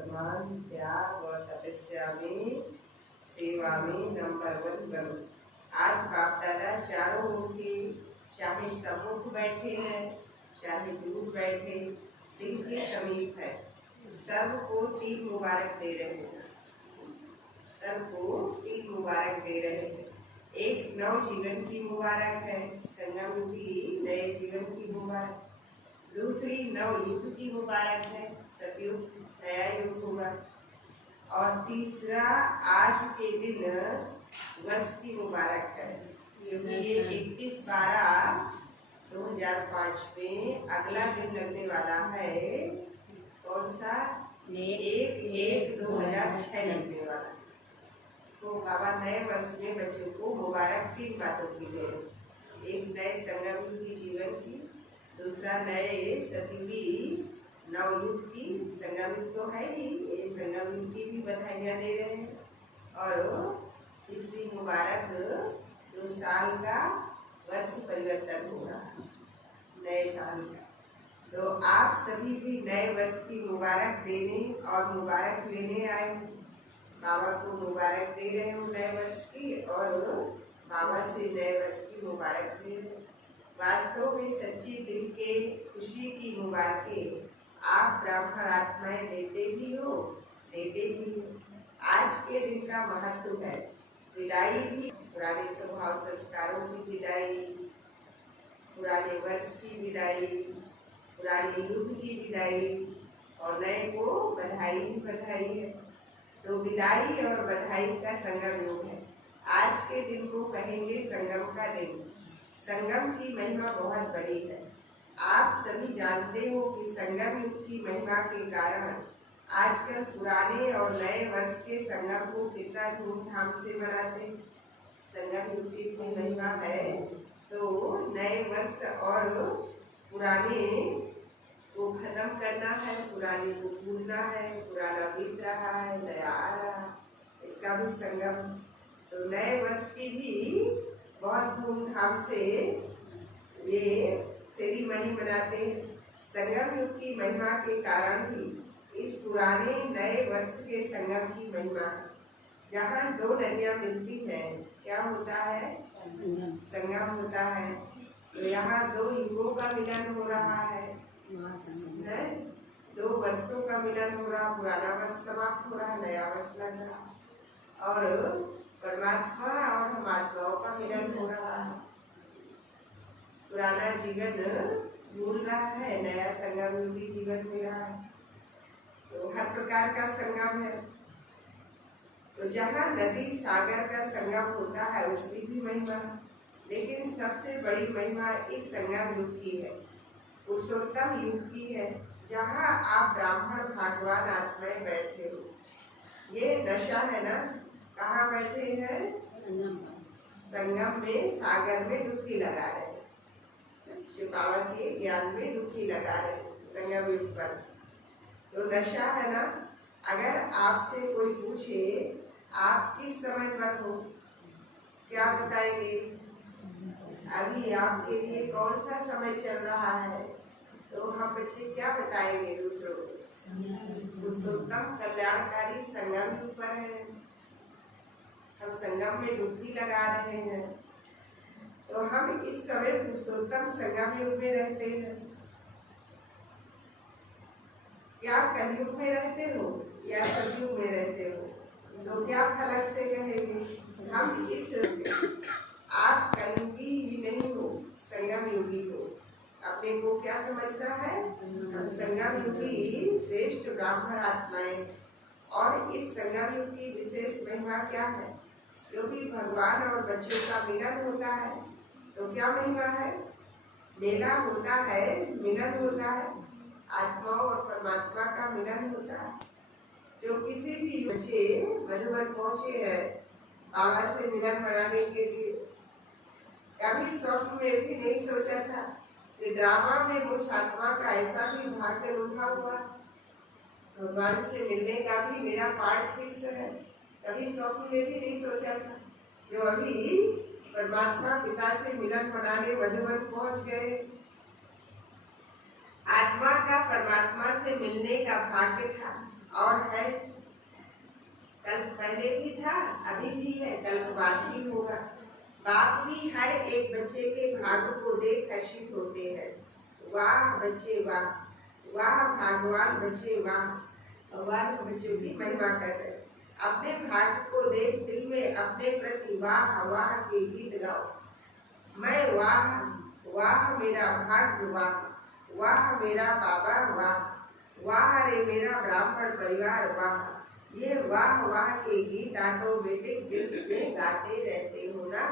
वर्तमान त्याग और तपस्या में सेवा में नंबर 1 बनो। आज बाप दादा चारों ओर के, चाहे सम्मुख बैठे हैं चाहे दूर बैठे, दिल के समीप है, सबको तीन मुबारक दे रहे हैं। सबको तीन मुबारक दे रहे हैं। एक नव जीवन की मुबारक है, संगम की नए जीवन की मुबारक। दूसरी नव युग की मुबारक है, सतयुग नया युग होगा। और तीसरा आज के दिन वर्ष की मुबारक है, क्योंकि ये 21/12/2005 में अगला दिन लगने वाला है। कौन सा? 1/1/2006 लगने वाला है। तो बाबा नए वर्ष में बच्चों को मुबारक 3 बातों की दे। एक नए संगम की जीवन की, दूसरा नए सतयुगी नवयुग की, संगम युग तो है ही, ये संगम युग की भी बधाइयाँ दे रहे हैं। और तीसरी मुबारक जो साल का वर्ष परिवर्तन हो रहा है, नए साल का। तो आप सभी भी नए वर्ष की मुबारक देने और मुबारक लेने आए। बाबा को मुबारक दे रहे हो नए वर्ष की, और बाबा से नए वर्ष की मुबारक ले रहे। वास्तव में सच्ची दिल के खुशी की मुबारकें आप ब्राह्मण आत्माएं देते भी हो, देते भी हो। आज के दिन का महत्व है विदाई भी, पुराने स्वभाव संस्कारों की विदाई, पुराने वर्ष की विदाई, पुराने युग की विदाई, और नए को बधाई बधाई है। तो विदाई और बधाई का संगम युग है। आज के दिन को कहेंगे संगम का दिन। संगम की महिमा बहुत बड़ी है। आप सभी जानते हो कि संगम युग की महिमा के कारण आजकल पुराने और नए वर्ष के संगम को कितना धूमधाम से मनाते हैं। संगम युग की इतनी महिमा है, तो नए वर्ष और पुराने को खत्म करना है, पुराने को भूलना है। पुराना बीत रहा है, नया आ रहा है, इसका भी संगम। तो नए वर्ष की भी बहुत धूमधाम से ये सेरेमनी मनाते हैं। संगम युग की महिमा के कारण ही इस पुराने नए वर्ष के संगम की महिमा है। जहाँ दो नदियाँ मिलती हैं, क्या होता है? संगम होता है। तो यहाँ दो युगों का मिलन हो रहा है, दो वर्षों का मिलन हो रहा। पुराना वर्ष समाप्त हो रहा, नया वर्ष लग रहा, और परमात्मा और हम आत्माओं का मिलन हो रहा है। पुराना जीवन भूल रहा है, नया संगम युगी जीवन मिल रहा है। तो हर प्रकार का संगम है। तो जहाँ नदी सागर का संगम होता है उसकी भी महिमा, लेकिन सबसे बड़ी महिमा इस संगम युग की है, पुरुषोत्तम युग की है, जहाँ आप ब्राह्मण भगवान आत्माएं बैठे हो। ये नशा है ना, कहाँ बैठे हैं? संगम में, सागर में डुबकी लगा रहे हैं, शिव बाबा के ज्ञान में डुबकी लगा रहे हैं संगम युग पर। तो नशा है ना। अगर आपसे कोई पूछे आप किस समय पर हो, क्या बताएंगे? अभी आपके लिए कौन सा समय चल रहा है? तो हम बच्चे क्या बताएंगे दूसरों को? पुरुषोत्तम कल्याणकारी संगम युग पर है, हम संगम में डुबकी लगा रहे हैं। तो हम इस समय पुरुषोत्तम संगम युग में रहते हैं। क्या कलयुग में रहते हो या सतयुग में रहते हो? तो क्या फलक से कहेंगे? हम इस आप कलयुगी ही नहीं हो, संगम युगी हो। अपने को क्या समझना है? हम संगम युगी श्रेष्ठ ब्राह्मण आत्माएं। और इस संगम युग की विशेष महिमा क्या है? क्योंकि भगवान और बच्चों का मिलन होता है। तो क्या महिमा है? मेला होता है, मिलन होता है, आत्मा और परमात्मा का मिलन होता है। जो किसी भी बच्चे मधुबन पहुंचे हैं बाबा से मिलन मनाने के लिए, कभी स्वप्न में भी नहीं सोचा था कि ड्रामा में मुझ आत्मा का ऐसा भी भाग्य रूठा हुआ, भगवान से मिलने का भी मेरा पार्ट फिक्स है। कभी स्वप्न में भी नहीं सोचा था। जो अभी परमात्मा पिता से मिलन मनाने मधुबन पहुंच गए, आत्मा का परमात्मा से मिलने का भाग्य था। और है, कल पहले भी था, अभी भी है, कल बाद भी होगा। बाप भी हर एक बच्चे के भाग्य को देख हर्षित होते हैं। वाह बच्चे वाह, वाह भगवान बच्चे वाह। भगवान बच्चों की महिमा कर रहे, अपने भाग्य को देख दिल में अपने प्रति वाह वाह के गीत गाओ। मैं वाह वाह मेरा भाग्य वाह, वाह मेरा बाबा वाह, वाह रे मेरा ब्राह्मण परिवार वाह। ये वाह वाह के गीत ऑटोमेटिक दिल में गाते रहते हो ना।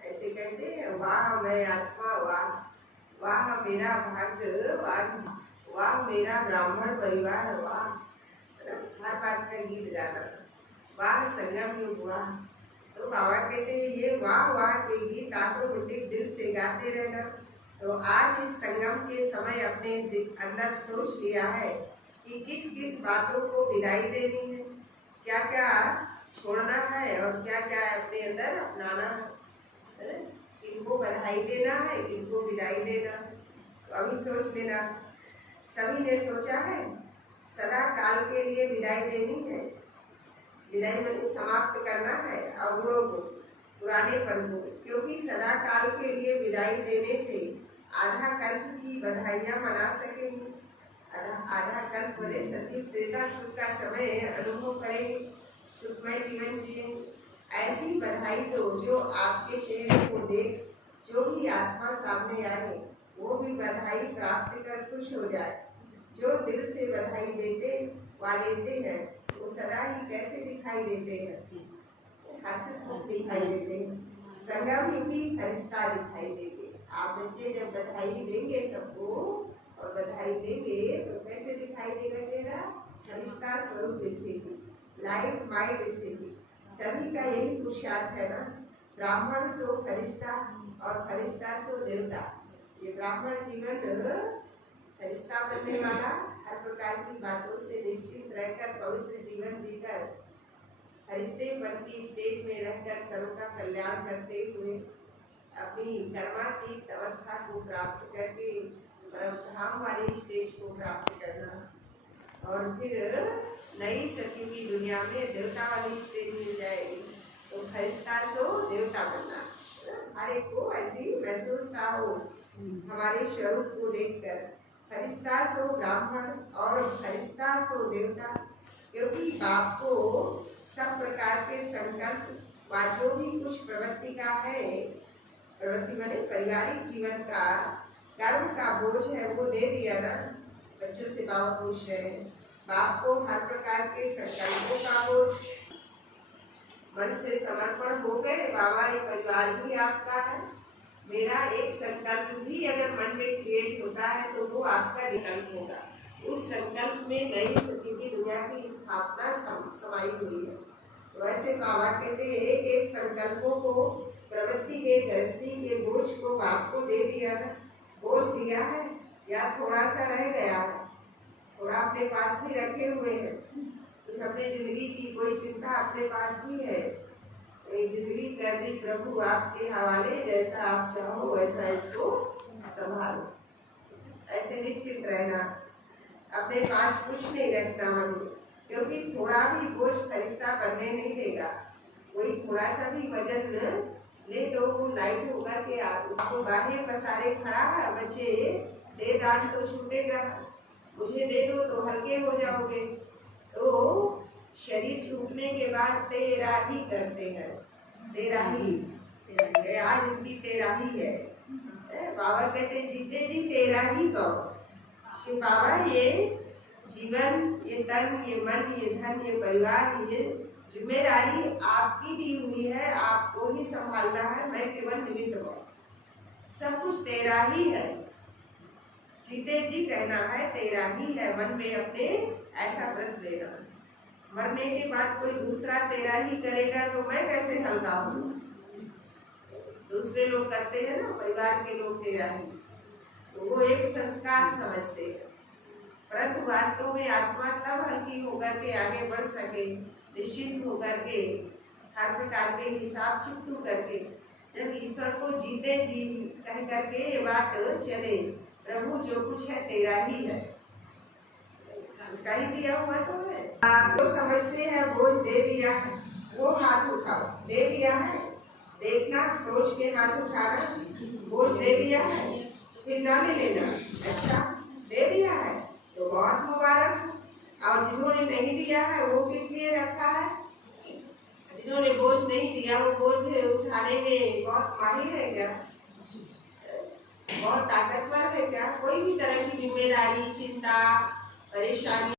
ऐसे कहते हैं, वाह मैं आत्मा वाह, वाह मेरा भाग्यवान, वाह मेरा ब्राह्मण परिवार वाह। हर बात का गीत गाना, वाह संगम युग वाह। तो बाबा कहते हैं ये वाह वाह के गीत ऑटोमेटिक दिल से गाते रहना। तो आज इस संगम के समय अपने अंदर सोच लिया है कि किस किस बातों को विदाई देनी है, क्या क्या छोड़ना है और क्या क्या अपने अंदर अपनाना है, किनको बधाई देना है, किनको विदाई देना। तो अभी सोच लेना। सभी ने सोचा है सदा काल के लिए विदाई देनी है। विदाई माने समाप्त करना है अवगुणों को, पुरानेपन को, क्योंकि सदा काल के लिए विदाई देने से आधा कल्प की बधाइयाँ मना सकेंगे। आधा कल्प बने सती त्रेता सुख का समय अनुभव करेंगे, सुखमय जीवन जिएंगे। ऐसी बधाई दो जो आपके चेहरे को देख जो भी आत्मा सामने आए वो भी बधाई प्राप्त कर खुश हो जाए। जो दिल से बधाई देते लेते हैं वो सदा ही कैसे दिखाई देते हैं, हर्षित दिखाई देते हैं, संगम युगी फरिश्ता दिखाई देंगे। आप बच्चे जब बधाई देंगे सबको और बधाई देंगे तो कैसे दिखाई देगा चेहरा, फरिश्ता स्वरूप स्थिति, लाइट माइट स्थिति। सभी का यही पुरुषार्थ है ना, ब्राह्मण सो फरिश्ता और फरिश्ता सो देवता। ये ब्राह्मण जीवन फरिश्ता बनने वाला, हर प्रकार की बातों से निश्चित रहकर पवित्र जीवन जीकर फरिश्ते बन की स्टेज में रहकर सबका कल्याण करते हुए अपनी कर्मातीत अवस्था को प्राप्त करके परम धाम वाली स्टेज को प्राप्त करना। और फिर नई सती की दुनिया में देवता वाली स्टेज मिल जाएगी तो फरिश्ता सो देवता बनना। हर एक को ऐसी महसूस ना हो हमारे स्वरूप को देखकर, फरिश्ता सो ब्राह्मण और फरिश्ता सो देवता। क्योंकि बाप को सब प्रकार के संकल्प व जो भी कुछ प्रवृत्ति का है, प्रवृत्ति माने पारिवारिक जीवन का कर्म का बोझ है वो दे दिया ना। बच्चों से बाबा पूछ रहे हैं, बाप को हर प्रकार के संकल्पों का बोझ, मन से समर्पण हो गए, बाबा ये परिवार भी आपका है, मेरा एक संकल्प भी अगर मन में क्रिएट होता है तो वो आपका विकल्प होगा। उस संकल्प में नई सती की दुनिया की स्थापना समाई हुई है। वैसे बाबा कहते हैं एक एक संकल्पों को, प्रवृत्ति के गृहस्थी के बोझ को बाप को दे दिया ना। बोझ दिया है या थोड़ा सा रह गया है, थोड़ा अपने पास भी रखे हुए हैं, कुछ अपनी जिंदगी की कोई चिंता अपने पास भी है, जिंदगी कर दी प्रभु आपके हवाले, जैसा आप चाहो वैसा इसको संभालो। ऐसे निश्चित रहना, अपने पास कुछ नहीं रखना मन में, क्योंकि थोड़ा भी बोझ फरिश्ता करने नहीं देगा। कोई थोड़ा सा भी वजन ले तो वो लाइट होकर के आपको बाहर पसारे खड़ा है, बच्चे दे दान तो छूटेगा, मुझे दे दो तो हल्के हो जाओगे। तो शरीर छूटने के बाद तेरा ही करते हैं, तेरा ही आज उनकी तेरा ही है। बाबा कहते जीते जी तेरा ही कहो। शिव बाबा ये जीवन, ये तन, ये मन, ये धन, ये परिवार, ये जिम्मेदारी आपकी दी हुई है, आपको ही संभालना है, मैं केवल निमित्त हूँ, सब कुछ तेरा ही है। जीते जी कहना है तेरा ही है, मन में अपने ऐसा व्रत लेना। मरने के बाद कोई दूसरा तेरा ही करेगा तो मैं कैसे हल्का हूँ। दूसरे लोग करते हैं ना, परिवार के लोग तेरा ही, तो वो एक संस्कार समझते हैं, परंतु वास्तव में आत्मा तब हल्की होकर के आगे बढ़ सके, निश्चिंत होकर के, हर प्रकार के हिसाब चुकतू करके, जब ईश्वर को जीते जी कह करके ये बात चले, प्रभु जो कुछ है तेरा ही है। उसका ही दिया हुआ तो है। वो समझते हैं बोझ दे दिया है, वो हाथ उठाओ, दे दिया है, देखना सोच के हाथ उठाना, बोझ दे दिया है, फिर ना ले लेना। अच्छा दे दिया है तो बहुत मुबारक। और जिन्होंने नहीं दिया है वो किस लिए रखा है? जिन्होंने बोझ नहीं दिया वो बोझ उठाने में बहुत माहिर है क्या? बहुत ताकतवर है क्या? कोई भी तरह की जिम्मेदारी, चिंता, परेशानी